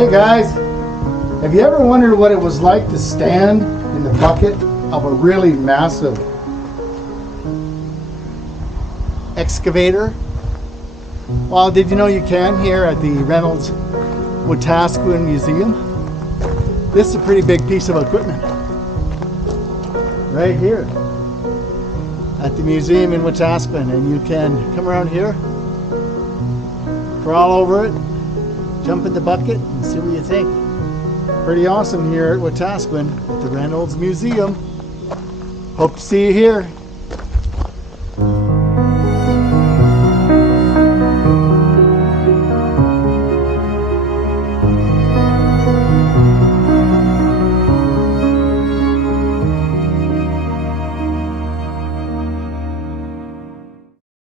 Hey guys, have you ever wondered what it was like to stand in the bucket of a really massive excavator? Well, did you know you can here at the Reynolds-Alberta Museum? This is a pretty big piece of equipment right here at the museum in Wetaskiwin, and you can come around here, crawl over it, jump in the bucket and see what you think. Pretty awesome here at Wetaskiwin at the Reynolds Museum. Hope to see you here.